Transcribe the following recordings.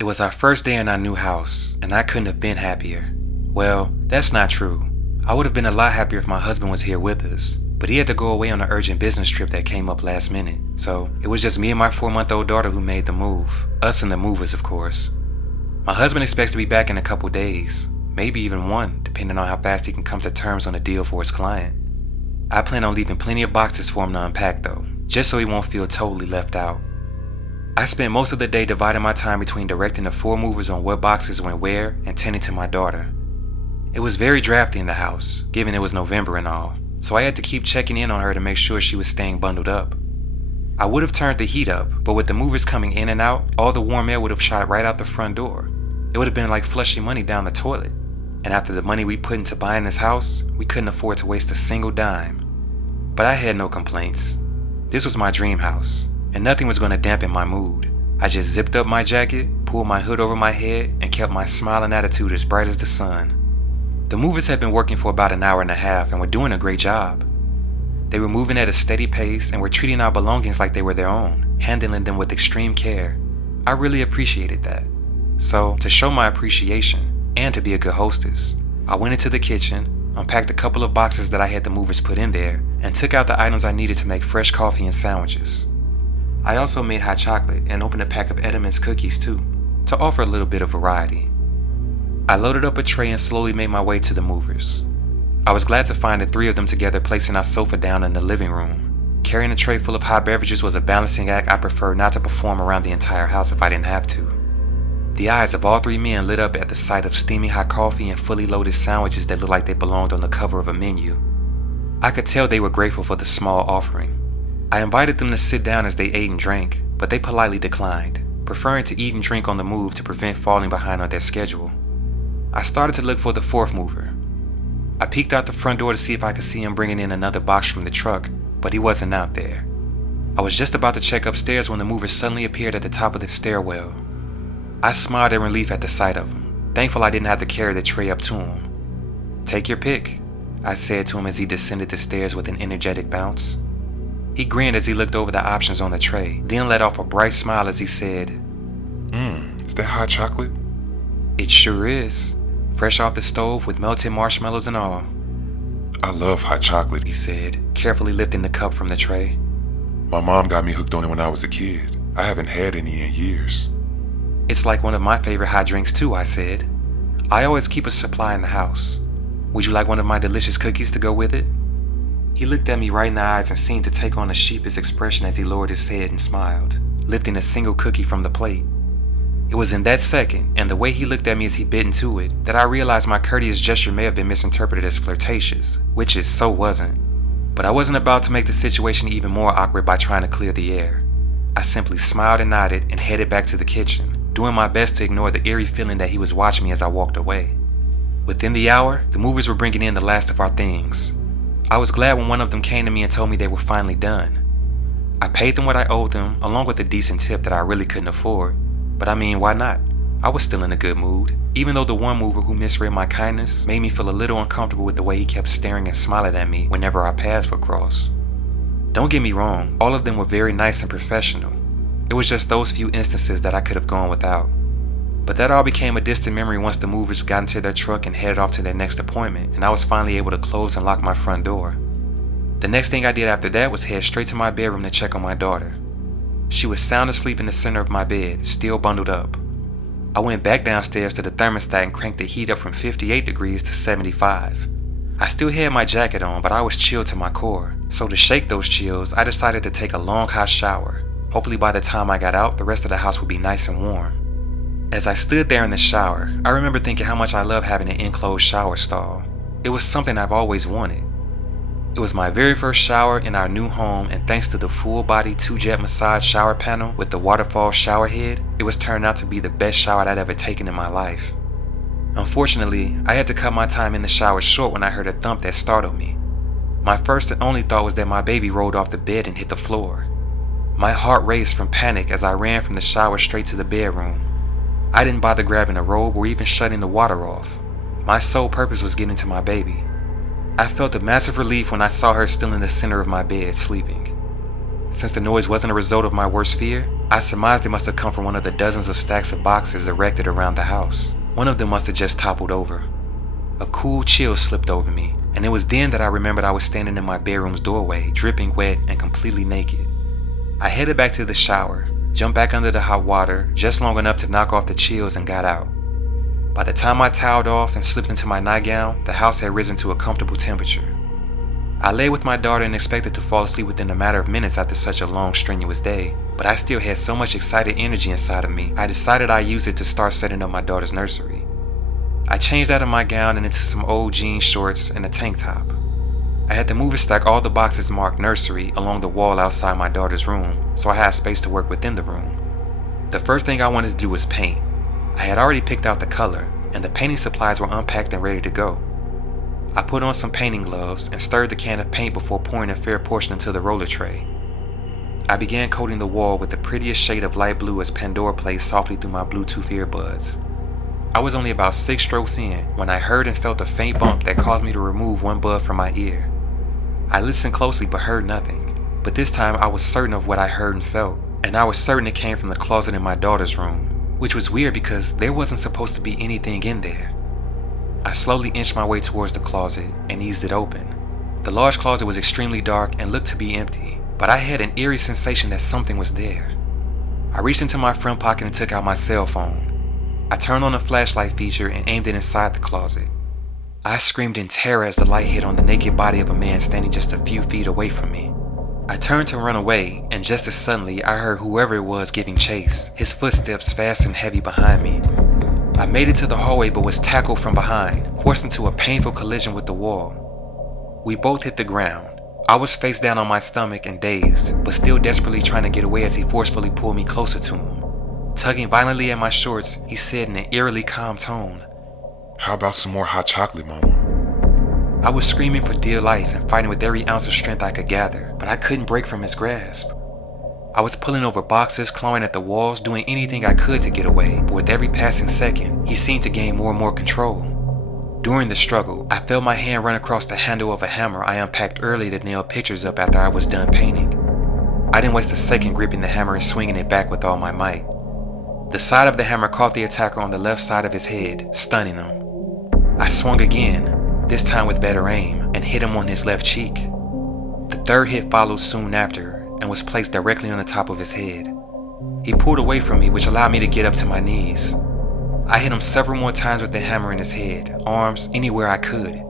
It was our first day in our new house, and I couldn't have been happier. Well, that's not true. I would have been a lot happier if my husband was here with us, but he had to go away on an urgent business trip that came up last minute. So it was just me and my 4-month-old daughter who made the move. Us and the movers, of course. My husband expects to be back in a couple days, maybe even one, depending on how fast he can come to terms on a deal for his client. I plan on leaving plenty of boxes for him to unpack though, just so he won't feel totally left out. I spent most of the day dividing my time between directing the 4 movers on what boxes went where and tending to my daughter. It was very drafty in the house, given it was November and all, so I had to keep checking in on her to make sure she was staying bundled up. I would have turned the heat up, but with the movers coming in and out, all the warm air would have shot right out the front door. It would have been like flushing money down the toilet. And after the money we put into buying this house, we couldn't afford to waste a single dime. But I had no complaints. This was my dream house, and nothing was going to dampen my mood. I just zipped up my jacket, pulled my hood over my head, and kept my smiling attitude as bright as the sun. The movers had been working for about an hour and a half and were doing a great job. They were moving at a steady pace and were treating our belongings like they were their own, handling them with extreme care. I really appreciated that. So, to show my appreciation, and to be a good hostess, I went into the kitchen, unpacked a couple of boxes that I had the movers put in there, and took out the items I needed to make fresh coffee and sandwiches. I also made hot chocolate and opened a pack of Edam's cookies too, to offer a little bit of variety. I loaded up a tray and slowly made my way to the movers. I was glad to find the 3 of them together placing our sofa down in the living room. Carrying a tray full of hot beverages was a balancing act I preferred not to perform around the entire house if I didn't have to. The eyes of all 3 men lit up at the sight of steaming hot coffee and fully loaded sandwiches that looked like they belonged on the cover of a menu. I could tell they were grateful for the small offering. I invited them to sit down as they ate and drank, but they politely declined, preferring to eat and drink on the move to prevent falling behind on their schedule. I started to look for the 4th mover. I peeked out the front door to see if I could see him bringing in another box from the truck, but he wasn't out there. I was just about to check upstairs when the mover suddenly appeared at the top of the stairwell. I smiled in relief at the sight of him, thankful I didn't have to carry the tray up to him. "Take your pick," I said to him as he descended the stairs with an energetic bounce. He grinned as he looked over the options on the tray, then let off a bright smile as he said, Is that hot chocolate?" "It sure is. Fresh off the stove with melted marshmallows and all." "I love hot chocolate," he said, carefully lifting the cup from the tray. "My mom got me hooked on it when I was a kid. I haven't had any in years." "It's like one of my favorite hot drinks too," I said. "I always keep a supply in the house. Would you like one of my delicious cookies to go with it?" He looked at me right in the eyes and seemed to take on a sheepish expression as he lowered his head and smiled, lifting a single cookie from the plate. It was in that second, and the way he looked at me as he bit into it, that I realized my courteous gesture may have been misinterpreted as flirtatious, which it so wasn't. But I wasn't about to make the situation even more awkward by trying to clear the air. I simply smiled and nodded and headed back to the kitchen, doing my best to ignore the eerie feeling that he was watching me as I walked away. Within the hour, the movers were bringing in the last of our things. I was glad when one of them came to me and told me they were finally done. I paid them what I owed them, along with a decent tip that I really couldn't afford. But I mean, why not? I was still in a good mood, even though the one mover who misread my kindness made me feel a little uncomfortable with the way he kept staring and smiling at me whenever our paths would cross. Don't get me wrong, all of them were very nice and professional. It was just those few instances that I could have gone without. But that all became a distant memory once the movers got into their truck and headed off to their next appointment, and I was finally able to close and lock my front door. The next thing I did after that was head straight to my bedroom to check on my daughter. She was sound asleep in the center of my bed, still bundled up. I went back downstairs to the thermostat and cranked the heat up from 58 degrees to 75. I still had my jacket on, but I was chilled to my core, so to shake those chills, I decided to take a long hot shower. Hopefully by the time I got out, the rest of the house would be nice and warm. As I stood there in the shower, I remember thinking how much I love having an enclosed shower stall. It was something I've always wanted. It was my very first shower in our new home, and thanks to the full-body 2-jet massage shower panel with the waterfall shower head, it was turned out to be the best shower I'd ever taken in my life. Unfortunately, I had to cut my time in the shower short when I heard a thump that startled me. My first and only thought was that my baby rolled off the bed and hit the floor. My heart raced from panic as I ran from the shower straight to the bedroom. I didn't bother grabbing a robe or even shutting the water off. My sole purpose was getting to my baby. I felt a massive relief when I saw her still in the center of my bed, sleeping. Since the noise wasn't a result of my worst fear, I surmised it must have come from one of the dozens of stacks of boxes erected around the house. One of them must have just toppled over. A cool chill slipped over me, and it was then that I remembered I was standing in my bedroom's doorway, dripping wet and completely naked. I headed back to the shower, jumped back under the hot water just long enough to knock off the chills, and got out. By the time I toweled off and slipped into my nightgown, the house had risen to a comfortable temperature. I lay with my daughter and expected to fall asleep within a matter of minutes after such a long, strenuous day, but I still had so much excited energy inside of me, I decided I'd use it to start setting up my daughter's nursery. I changed out of my gown and into some old jean shorts and a tank top. I had the mover stack all the boxes marked nursery along the wall outside my daughter's room, so I had space to work within the room. The first thing I wanted to do was paint. I had already picked out the color, and the painting supplies were unpacked and ready to go. I put on some painting gloves and stirred the can of paint before pouring a fair portion into the roller tray. I began coating the wall with the prettiest shade of light blue as Pandora played softly through my Bluetooth earbuds. I was only about 6 strokes in when I heard and felt a faint bump that caused me to remove one bud from my ear. I listened closely but heard nothing, but this time I was certain of what I heard and felt, and I was certain it came from the closet in my daughter's room, which was weird because there wasn't supposed to be anything in there. I slowly inched my way towards the closet and eased it open. The large closet was extremely dark and looked to be empty, but I had an eerie sensation that something was there. I reached into my front pocket and took out my cell phone. I turned on the flashlight feature and aimed it inside the closet. I screamed in terror as the light hit on the naked body of a man standing just a few feet away from me. I turned to run away, and just as suddenly I heard whoever it was giving chase, his footsteps fast and heavy behind me. I made it to the hallway but was tackled from behind, forced into a painful collision with the wall. We both hit the ground. I was face down on my stomach and dazed, but still desperately trying to get away as he forcefully pulled me closer to him. Tugging violently at my shorts, he said in an eerily calm tone, "How about some more hot chocolate, Mama?" I was screaming for dear life and fighting with every ounce of strength I could gather, but I couldn't break from his grasp. I was pulling over boxes, clawing at the walls, doing anything I could to get away, but with every passing second, he seemed to gain more and more control. During the struggle, I felt my hand run across the handle of a hammer I unpacked early to nail pictures up after I was done painting. I didn't waste a second gripping the hammer and swinging it back with all my might. The side of the hammer caught the attacker on the left side of his head, stunning him. I swung again, this time with better aim, and hit him on his left cheek. The third hit followed soon after, and was placed directly on the top of his head. He pulled away from me, which allowed me to get up to my knees. I hit him several more times with the hammer in his head, arms, anywhere I could.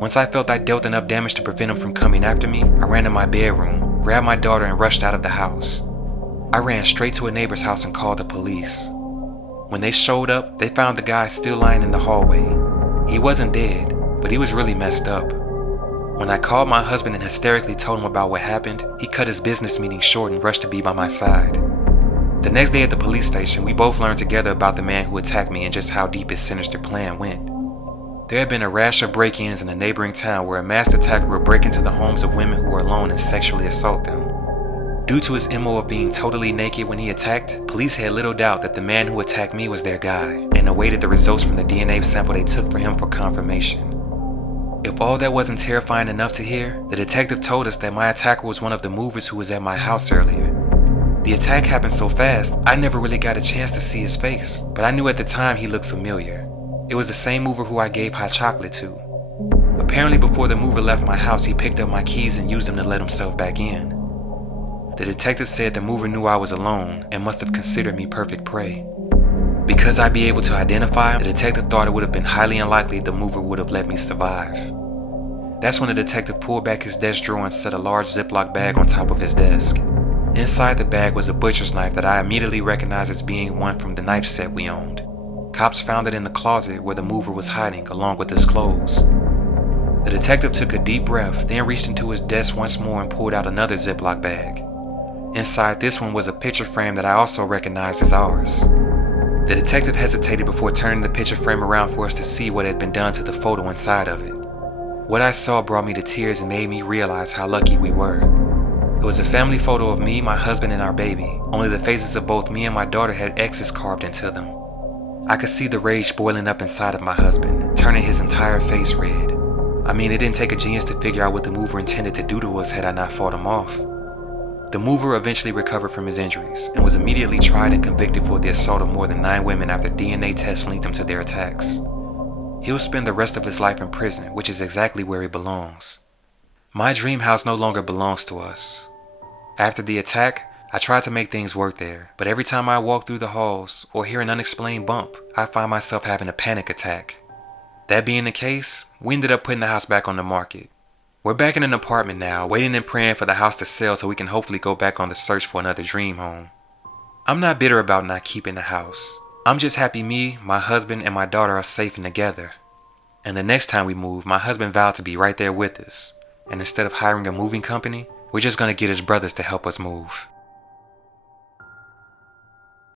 Once I felt I dealt enough damage to prevent him from coming after me, I ran to my bedroom, grabbed my daughter, and rushed out of the house. I ran straight to a neighbor's house and called the police. When they showed up, they found the guy still lying in the hallway. He wasn't dead, but he was really messed up. When I called my husband and hysterically told him about what happened, he cut his business meeting short and rushed to be by my side. The next day at the police station, we both learned together about the man who attacked me and just how deep his sinister plan went. There had been a rash of break-ins in a neighboring town where a masked attacker would break into the homes of women who were alone and sexually assault them. Due to his MO of being totally naked when he attacked, police had little doubt that the man who attacked me was their guy, and awaited the results from the DNA sample they took for him for confirmation. If all that wasn't terrifying enough to hear, the detective told us that my attacker was one of the movers who was at my house earlier. The attack happened so fast, I never really got a chance to see his face, but I knew at the time he looked familiar. It was the same mover who I gave hot chocolate to. Apparently before the mover left my house, he picked up my keys and used them to let himself back in. The detective said the mover knew I was alone and must have considered me perfect prey. Because I'd be able to identify him, the detective thought it would have been highly unlikely the mover would have let me survive. That's when the detective pulled back his desk drawer and set a large Ziploc bag on top of his desk. Inside the bag was a butcher's knife that I immediately recognized as being one from the knife set we owned. Cops found it in the closet where the mover was hiding along with his clothes. The detective took a deep breath, then reached into his desk once more and pulled out another Ziploc bag. Inside this one was a picture frame that I also recognized as ours. The detective hesitated before turning the picture frame around for us to see what had been done to the photo inside of it. What I saw brought me to tears and made me realize how lucky we were. It was a family photo of me, my husband, and our baby, only the faces of both me and my daughter had X's carved into them. I could see the rage boiling up inside of my husband, turning his entire face red. I mean, it didn't take a genius to figure out what the mover intended to do to us had I not fought him off. The mover eventually recovered from his injuries and was immediately tried and convicted for the assault of more than 9 women after DNA tests linked him to their attacks. He'll spend the rest of his life in prison, which is exactly where he belongs. My dream house no longer belongs to us. After the attack, I tried to make things work there, but every time I walk through the halls or hear an unexplained bump, I find myself having a panic attack. That being the case, we ended up putting the house back on the market. We're back in an apartment now, waiting and praying for the house to sell so we can hopefully go back on the search for another dream home. I'm not bitter about not keeping the house. I'm just happy me, my husband, and my daughter are safe and together. And the next time we move, my husband vowed to be right there with us. And instead of hiring a moving company, we're just gonna get his brothers to help us move.